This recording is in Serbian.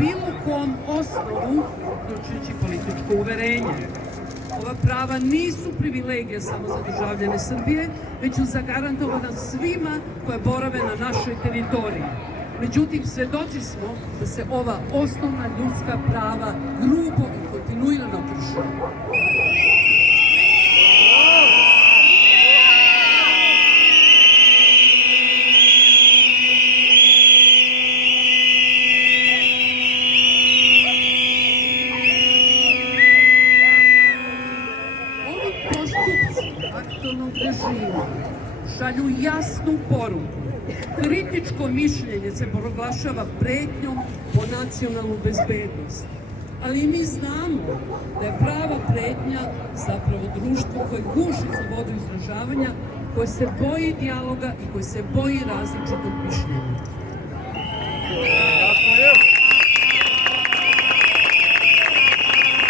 bilo kom osnovu, uključujući političko uverenje. Ova prava nisu privilegije samo za državljane Srbije, već su zagarantovana svima koje borave na našoj teritoriji. Međutim, svedoci smo da se ova osnovna ljudska prava grubo i kontinuirano krše. Aktualnog režima šalju jasnu poruku. Kritičko mišljenje se proglašava pretnjom po nacionalnu bezbednost. Ali mi znamo da je prava pretnja zapravo društvo koje guši slobodu izražavanja, koje se boji dijaloga i koje se boji različitog mišljenja.